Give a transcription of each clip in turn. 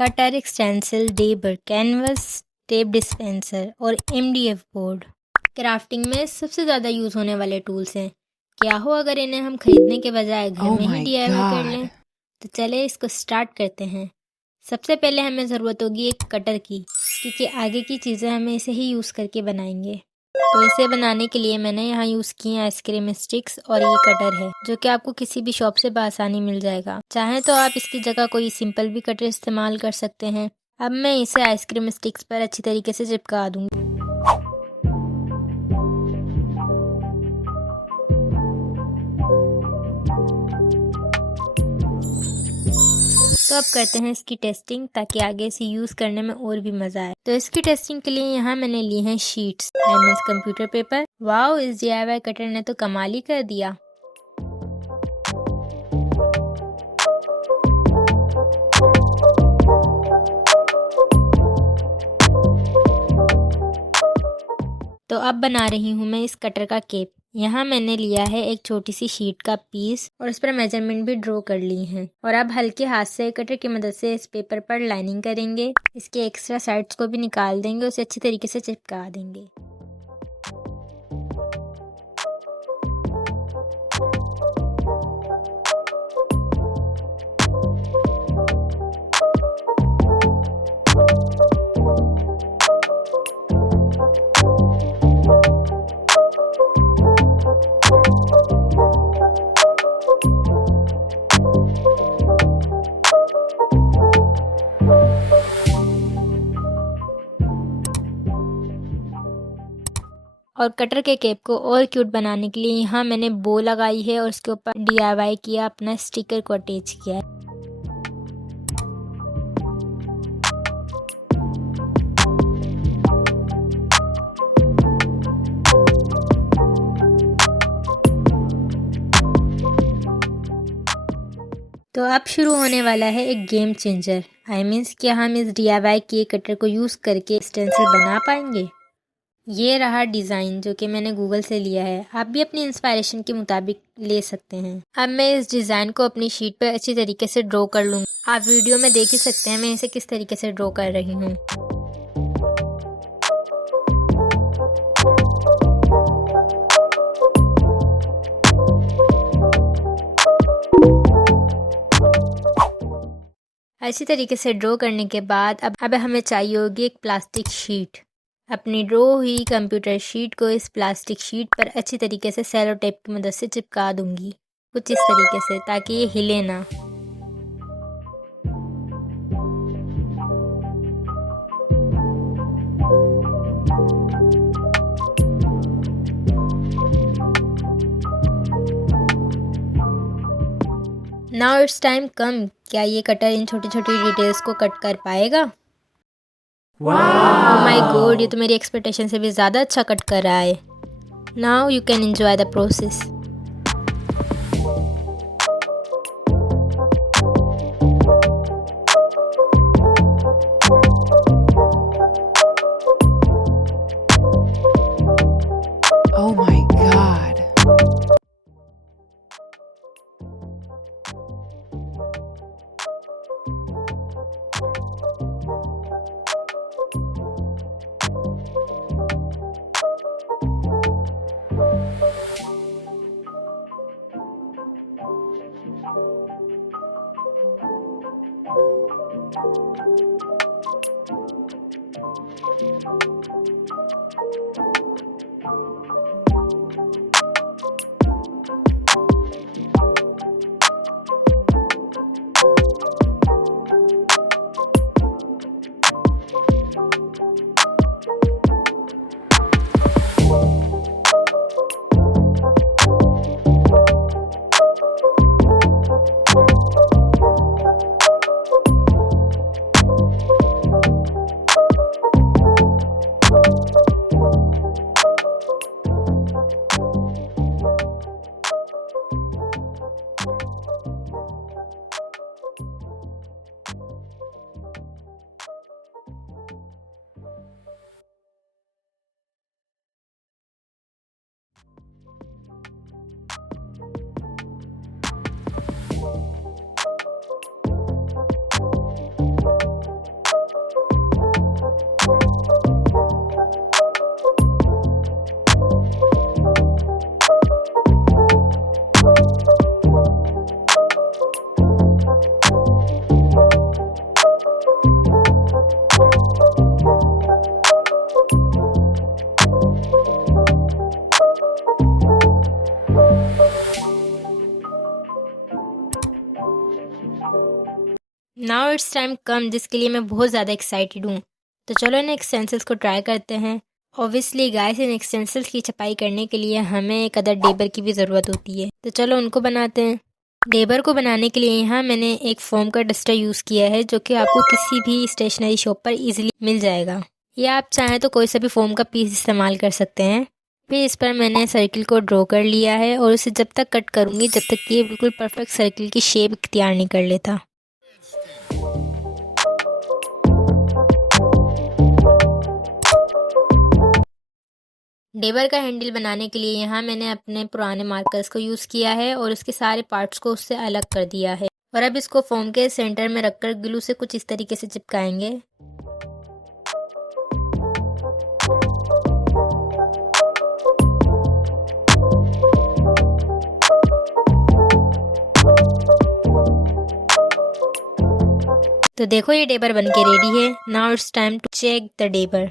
Cutter, एक्सटेंसिल, डेबर, canvas, tape dispenser और MDF board crafting में सबसे ज़्यादा यूज़ होने वाले टूल्स हैं। क्या हो अगर इन्हें हम खरीदने के बजाय घर Oh में ही my DIY कर लें? God. तो चले इसको स्टार्ट करते हैं। सबसे पहले हमें ज़रूरत होगी एक कटर की, क्योंकि आगे की चीज़ें हम इसे ही यूज़ करके बनाएंगे। तो इसे बनाने के लिए मैंने यहाँ यूज़ किए आइसक्रीम स्टिक्स और ये कटर है, जो कि आपको किसी भी शॉप से बआसानी मिल जाएगा। चाहें तो आप इसकी जगह कोई सिंपल भी कटर इस्तेमाल कर सकते हैं। अब मैं इसे आइसक्रीम स्टिक्स पर अच्छी तरीके से चिपका दूंगी। तो अब करते हैं इसकी टेस्टिंग, ताकि आगे इसे यूज़ करने में और भी मज़ा आए। तो इसकी टेस्टिंग के लिए यहाँ मैंने ली हैं sheets, means computer paper. Wow, इस DIY कटर ने तो कमाल ही कर दिया। तो अब बना रही हूँ मैं इस कटर का केप। यहाँ मैंने लिया है एक छोटी सी शीट का पीस और उस पर मेजरमेंट भी ड्रॉ कर ली है। और अब हल्के हाथ से कटर की मदद से इस पेपर पर लाइनिंग करेंगे। इसके एक्स्ट्रा साइड्स को भी निकाल देंगे, उसे अच्छी तरीके से चिपका देंगे। और कटर के केप को और क्यूट बनाने के लिए यहाँ मैंने बो लगाई है और उसके ऊपर DIY किया, अपना स्टिकर को अटैच किया है। तो अब शुरू होने वाला है एक गेम चेंजर। मीन्स क्या हम इस DIY किए कटर को यूज़ करके स्टेंसिल बना पाएंगे। ये रहा डिज़ाइन, जो कि मैंने गूगल से लिया है। आप भी अपनी इंस्पायरेशन के मुताबिक ले सकते हैं। अब मैं इस डिज़ाइन को अपनी शीट पर अच्छी तरीके से ड्रॉ कर लूँगी। आप वीडियो में देख ही सकते हैं मैं इसे किस तरीके से ड्रॉ कर रही हूँ। अच्छी तरीके से ड्रॉ करने के बाद अब हमें चाहिए होगी एक प्लास्टिक शीट। अपनी ड्रॉ हुई कंप्यूटर शीट को इस प्लास्टिक शीट पर अच्छी तरीके से सेलो टेप की मदद से चिपका दूंगी, कुछ इस तरीके से, ताकि ये हिले ना। नाउ इट्स टाइम कम। क्या ये कटर इन छोटी छोटी डिटेल्स को कट कर पाएगा? ओह माय गॉड, ये तो मेरी एक्सपेक्टेशन से भी ज़्यादा अच्छा कट कर रहा है। Now you can enjoy the process. Oh my God. Time कम जिसके लिए मैं बहुत ज़्यादा एक्साइटेड हूँ। तो चलो इन एक्सटेंसिल्स को ट्राई करते हैं। ऑब्वियसली गाइस, इन एक्सटेंसिल्स की छपाई करने के लिए हमें एक अदर डेबर की भी ज़रूरत होती है, तो चलो उनको बनाते हैं। डेबर को बनाने के लिए यहाँ मैंने एक फोम का डस्टर यूज़ किया है, जो कि आपको किसी भी स्टेशनरी शॉप पर इजीली मिल जाएगा, या आप चाहें तो कोई सा भी फोम का पीस इस्तेमाल कर सकते हैं। फिर इस पर मैंने सर्किल को ड्रॉ कर लिया है और उसे जब तक कट करूँगी जब तक कि ये बिल्कुल परफेक्ट सर्किल की शेप इख्तियार नहीं कर लेता। डेबर का हैंडल बनाने के लिए यहाँ मैंने अपने पुराने मार्कर्स को यूज़ किया है और उसके सारे पार्ट्स को उससे अलग कर दिया है। और अब इसको फोम के सेंटर में रखकर ग्लू से कुछ इस तरीके से चिपकाएंगे। तो देखो ये डेबर बन के रेडी है। Now it's time to check the dabber.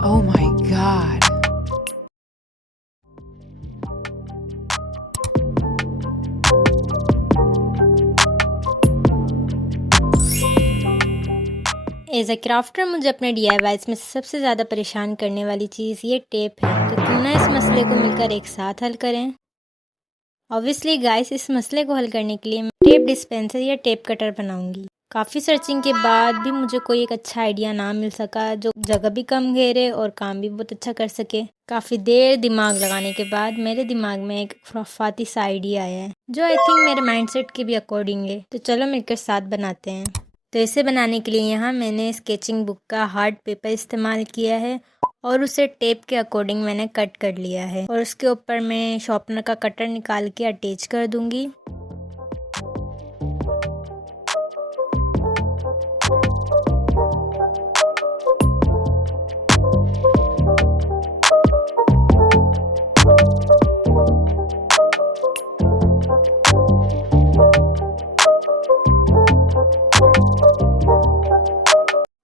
Oh my god. As a crafter मुझे अपने DIYs में सबसे ज़्यादा परेशान करने वाली चीज़ ये टेप है, तो क्यों ना इस मसले को मिलकर एक साथ हल करें। ऑब्वियसली गाइस, इस मसले को हल करने के लिए मैं टेप डिस्पेंसर या टेप कटर बनाऊंगी। काफ़ी सर्चिंग के बाद भी मुझे कोई एक अच्छा आइडिया ना मिल सका जो जगह भी कम घेरे और काम भी बहुत अच्छा कर सके। काफ़ी देर दिमाग लगाने के बाद मेरे दिमाग में एक खुराफाती सा आइडिया आया है, जो आई थिंक मेरे माइंडसेट के भी अकॉर्डिंग है। तो चलो मिलकर साथ बनाते हैं। तो इसे बनाने के लिए यहाँ मैंने स्केचिंग बुक का हार्ड पेपर इस्तेमाल किया है और उसे टेप के अकॉर्डिंग मैंने कट कर लिया है और उसके ऊपर मैं शॉर्पनर का कटर निकाल के अटैच कर दूंगी।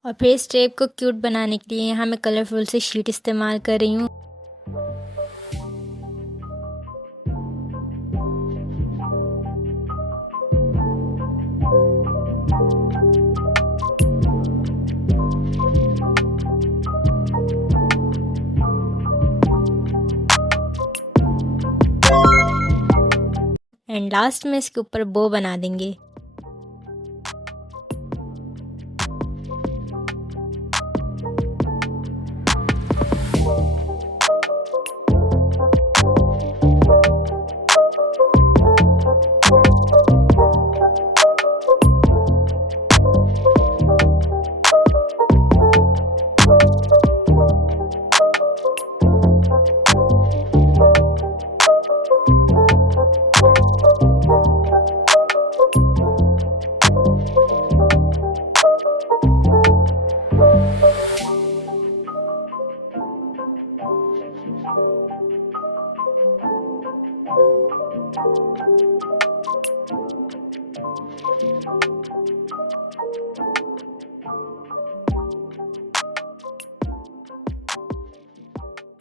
और फिर इस टेप को क्यूट बनाने के लिए यहाँ मैं कलरफुल से शीट इस्तेमाल कर रही हूँ। एंड लास्ट में इसके ऊपर बो बना देंगे।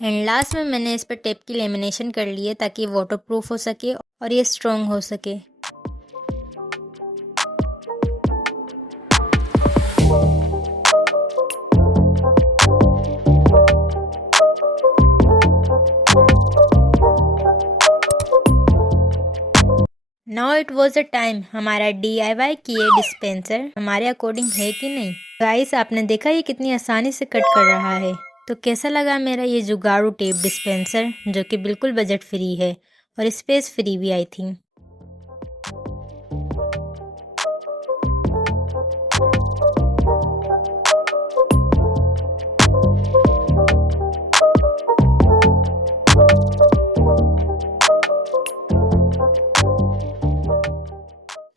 एंड लास्ट में मैंने इस पर टेप की लेमिनेशन कर ली है ताकि वाटर प्रूफ हो सके और ये स्ट्रॉन्ग हो सके। Now it was a time. हमारा DIY किए डिस्पेंसर हमारे अकॉर्डिंग है कि नहीं। गाइस, आपने देखा ये कितनी आसानी से कट कर रहा है। तो कैसा लगा मेरा ये जुगाड़ू टेप डिस्पेंसर, जो कि बिल्कुल बजट फ्री है और स्पेस फ्री भी आई थिंक।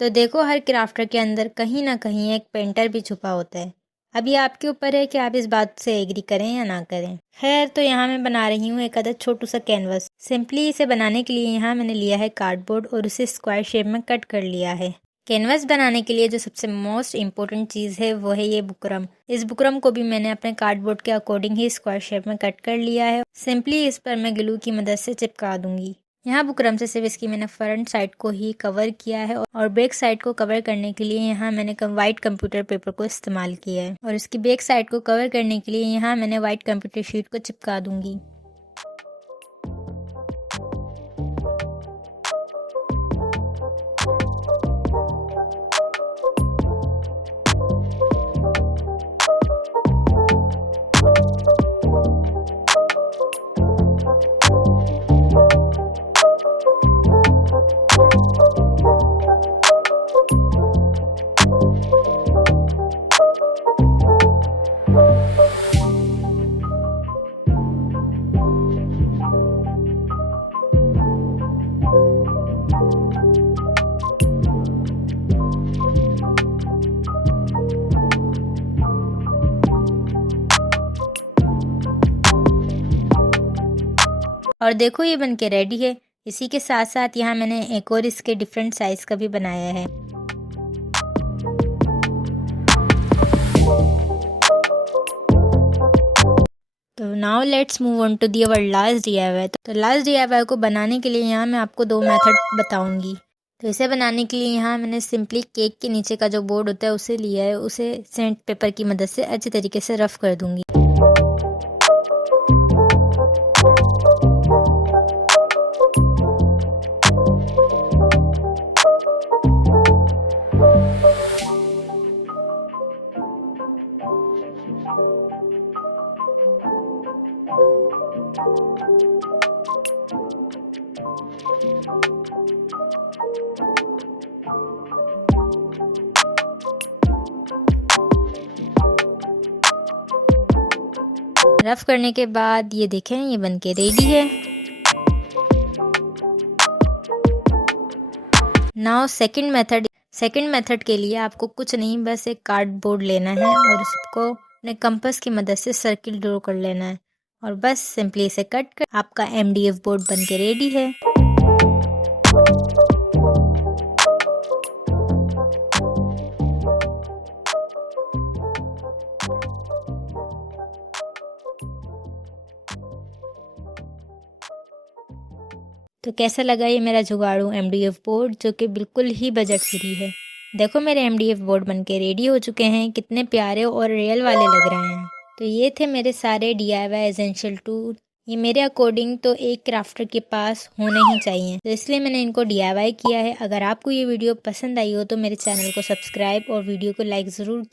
तो देखो हर क्राफ्टर के अंदर कहीं ना कहीं एक पेंटर भी छुपा होता है। अब ये आपके ऊपर है कि आप इस बात से एग्री करें या ना करें। खैर, तो यहाँ मैं बना रही हूँ एक अदद छोटू सा कैनवस। सिंपली इसे बनाने के लिए यहाँ मैंने लिया है कार्डबोर्ड और उसे स्क्वायर शेप में कट कर लिया है। कैनवस बनाने के लिए जो सबसे मोस्ट इम्पोर्टेंट चीज़ है वो है ये बुकरम। इस बुकरम को भी मैंने अपने कार्डबोर्ड के अकॉर्डिंग ही स्क्वायर शेप में कट कर लिया है। सिंपली इस पर मैं ग्लू की मदद से चिपका दूंगी। यहाँ बुकरम से सिर्फ इसकी मैंने फ्रंट साइड को ही कवर किया है और बैक साइड को कवर करने के लिए यहाँ मैंने वाइट कंप्यूटर पेपर को इस्तेमाल किया है और इसकी बैक साइड को कवर करने के लिए यहाँ मैंने वाइट कंप्यूटर शीट को चिपका दूंगी। और देखो ये बनके रेडी है। इसी के साथ साथ यहाँ मैंने एक और इसके डिफरेंट साइज का भी बनाया है। तो now let's move on to the our last DIY। तो लास्ट DIY को बनाने के लिए यहाँ मैं आपको 2 मेथड बताऊंगी। तो इसे बनाने के लिए यहाँ मैंने सिंपली केक के नीचे का जो बोर्ड होता है उसे लिया है। उसे सैंड पेपर की मदद से अच्छे तरीके से रफ कर दूंगी। रफ करने के बाद ये देखें ये बनके रेडी है। नाउ सेकंड मेथड के लिए आपको कुछ नहीं बस एक कार्डबोर्ड लेना है और उसको अपने कंपास की मदद से सर्किल ड्रॉ कर लेना है और बस सिंपली इसे कट कर आपका MDF बोर्ड बनके रेडी है। तो कैसा लगा ये मेरा जुगाड़ू MDF बोर्ड जो कि बिल्कुल ही बजट फ्री है। देखो मेरे MDF बोर्ड बनके रेडी हो चुके हैं। कितने प्यारे और रियल वाले लग रहे हैं। तो ये थे मेरे सारे DIY एसेंशियल टूल। ये मेरे अकॉर्डिंग तो एक क्राफ्टर के पास होने ही चाहिए, तो इसलिए मैंने इनको DIY किया है। अगर आपको ये वीडियो पसंद आई हो तो मेरे चैनल को सब्सक्राइब और वीडियो को लाइक ज़रूर